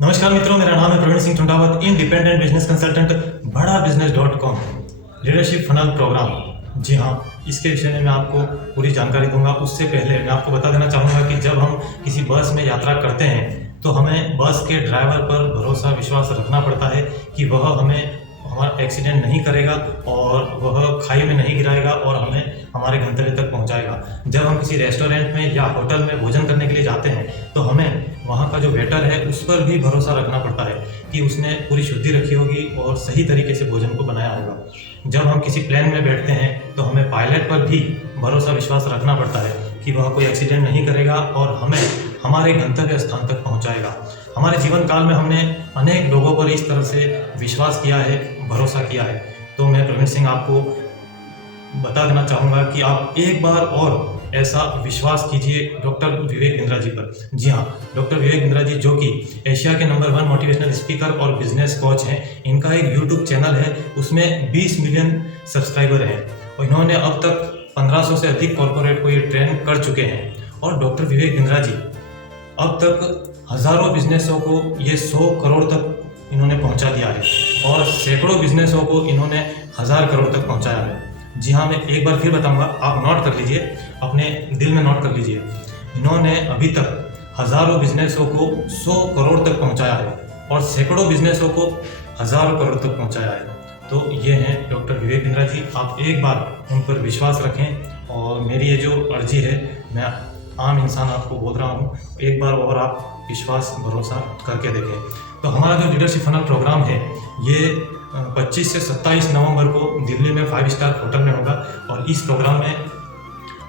नमस्कार मित्रों, मेरा नाम है Praveen Singh Tundawat, independent business consultant बड़ा बिजनेस.com लीडरशिप फनल प्रोग्राम। जी हाँ, इसके विषय में मैं आपको पूरी जानकारी दूंगा। उससे पहले मैं आपको बता देना चाहूँगा कि जब हम किसी बस में यात्रा करते हैं तो हमें बस के ड्राइवर पर भरोसा विश्वास रखना पड़ता है कि वह हमें हमारा एक्सीडेंट नहीं करेगा और वह खाई में नहीं गिराएगा और हमें हमारे गंतव्य तक पहुंचाएगा। जब हम किसी रेस्टोरेंट में या होटल में भोजन करने के लिए जाते हैं तो हमें वहां का जो वेटर है उस पर भी भरोसा रखना पड़ता है कि उसने पूरी शुद्धि रखी होगी और सही तरीके से भोजन को बनाया होगा। जब हम किसी प्लेन में बैठते हैं तो हमें पायलट पर भी भरोसा विश्वास रखना पड़ता है कि वह कोई एक्सीडेंट नहीं करेगा और हमें हमारे गंतव्य स्थान तक पहुंचाएगा। हमारे जीवन काल में हमने अनेक लोगों पर इस तरह से विश्वास किया है, भरोसा किया है। तो मैं प्रवीण सिंह आपको बता देना चाहूँगा कि आप एक बार और ऐसा विश्वास कीजिए डॉक्टर विवेक बिंद्रा जी पर। जी हाँ, डॉक्टर विवेक बिंद्रा जी जो कि एशिया के नंबर 1 मोटिवेशनल स्पीकर और बिजनेस कोच हैं। इनका एक यूट्यूब चैनल है, उसमें 20 मिलियन सब्सक्राइबर हैं और इन्होंने अब तक 1500 से अधिक कॉर्पोरेट को ये ट्रेन कर चुके हैं। और डॉक्टर विवेक बिंद्रा जी अब तक हज़ारों बिजनेसों को ये 100 करोड़ तक इन्होंने पहुंचा दिया है और सैकड़ों बिजनेसों को इन्होंने 1000 करोड़ तक पहुंचाया है। जी हाँ, मैं एक बार फिर बताऊंगा, आप नोट कर लीजिए, अपने दिल में नोट कर लीजिए। इन्होंने अभी तक हज़ारों बिजनेसों को 100 करोड़ तक पहुंचाया है और सैकड़ों बिजनेसों को 1000 करोड़ तक पहुंचाया है। तो ये हैं डॉक्टर विवेक बिंद्रा जी। आप एक बार उन पर विश्वास रखें और मेरी ये जो अर्जी है, मैं आम इंसान आपको बोल रहा हूँ, एक बार और आप विश्वास भरोसा करके देखें। तो हमारा जो लीडरशिप फनल प्रोग्राम है ये 25 से 27 नवंबर को दिल्ली में 5 स्टार होटल में होगा और इस प्रोग्राम में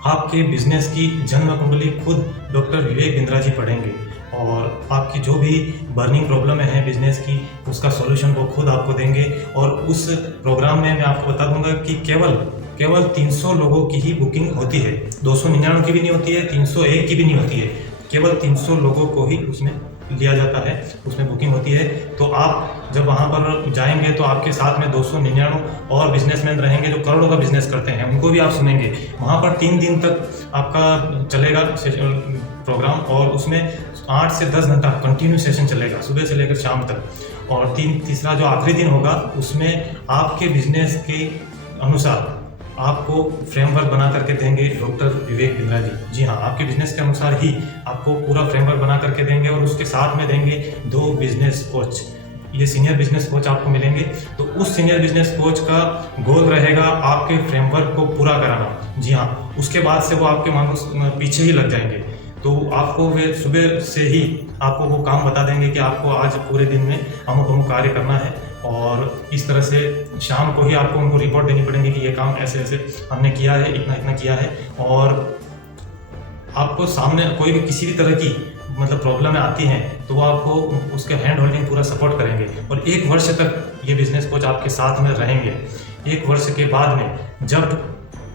आपके बिजनेस की जन्म कुंडली खुद डॉक्टर विवेक बिंद्रा जी पढ़ेंगे और आपकी जो भी बर्निंग प्रॉब्लम है बिजनेस की, उसका सॉल्यूशन वो खुद आपको देंगे। और उस प्रोग्राम में मैं आपको बता दूंगा कि केवल 300 लोगों की ही बुकिंग होती है, 299 की भी नहीं होती है, 301 की भी नहीं होती है, केवल 300 लोगों को ही उसमें लिया जाता है, उसमें बुकिंग होती है। तो आप जब वहाँ पर जाएंगे तो आपके साथ में 299 और बिजनेसमैन रहेंगे जो करोड़ों का बिजनेस करते हैं, उनको भी आप सुनेंगे। वहाँ पर 3 दिन तक आपका चलेगा प्रोग्राम और उसमें 8 से 10 घंटा कंटिन्यू सेशन चलेगा, सुबह से लेकर शाम तक। और तीसरा जो आखिरी दिन होगा उसमें आपके बिजनेस के अनुसार आपको फ्रेमवर्क बना करके देंगे डॉक्टर विवेक बिंद्रा जी। जी हाँ, आपके बिजनेस के अनुसार ही आपको पूरा फ्रेमवर्क बना करके देंगे और उसके साथ में देंगे 2 बिजनेस कोच। ये सीनियर बिजनेस कोच आपको मिलेंगे। तो उस सीनियर बिजनेस कोच का गोल रहेगा आपके फ्रेमवर्क को पूरा कराना। जी हाँ, उसके बाद से वो आपके मानो पीछे ही लग जाएंगे। तो आपको वे सुबह से ही आपको वो काम बता देंगे कि आपको आज पूरे दिन में अमुक कार्य करना है और इस तरह से शाम को ही आपको उनको रिपोर्ट देनी पड़ेगी कि ये काम ऐसे ऐसे हमने किया है, इतना इतना किया है। और आपको सामने कोई भी किसी भी तरह की प्रॉब्लम आती हैं तो वो आपको उसके हैंड होल्डिंग पूरा सपोर्ट करेंगे और 1 वर्ष तक ये बिजनेस कोच आपके साथ में रहेंगे। 1 वर्ष के बाद में जब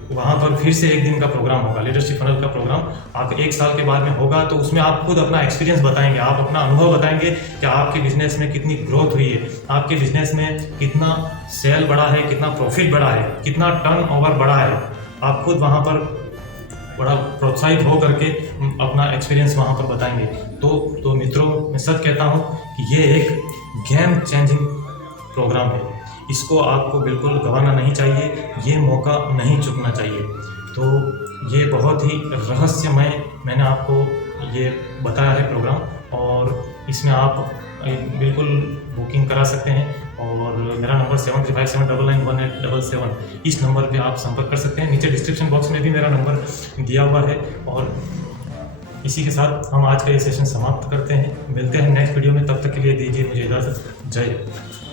वहाँ पर फिर से 1 दिन का प्रोग्राम होगा, लीडरशिप फनल का प्रोग्राम आप 1 साल के बाद में होगा, तो उसमें आप खुद अपना एक्सपीरियंस बताएंगे, आप अपना अनुभव बताएंगे कि आपके बिजनेस में कितनी ग्रोथ हुई है, आपके बिजनेस में कितना सेल बढ़ा है, कितना प्रॉफिट बढ़ा है, कितना टर्नओवर बढ़ा है। आप खुद वहाँ पर बड़ा प्रोत्साहित हो करके अपना एक्सपीरियंस वहाँ पर बताएंगे। तो मित्रों, मैं सच कहता हूँ कि ये एक गेम चेंजिंग प्रोग्राम है, इसको आपको बिल्कुल गंवाना नहीं चाहिए, ये मौका नहीं चूकना चाहिए। तो ये बहुत ही रहस्यमय मैंने आपको ये बताया है प्रोग्राम और इसमें आप बिल्कुल बुकिंग करा सकते हैं। और मेरा नंबर 7357991877, इस नंबर पे आप संपर्क कर सकते हैं। नीचे डिस्क्रिप्शन बॉक्स में भी मेरा नंबर दिया हुआ है। और इसी के साथ हम आज का ये सेशन समाप्त करते हैं। मिलते हैं नेक्स्ट वीडियो में, तब तक के लिए दीजिए मुझे इजाज़त। जय हिंद।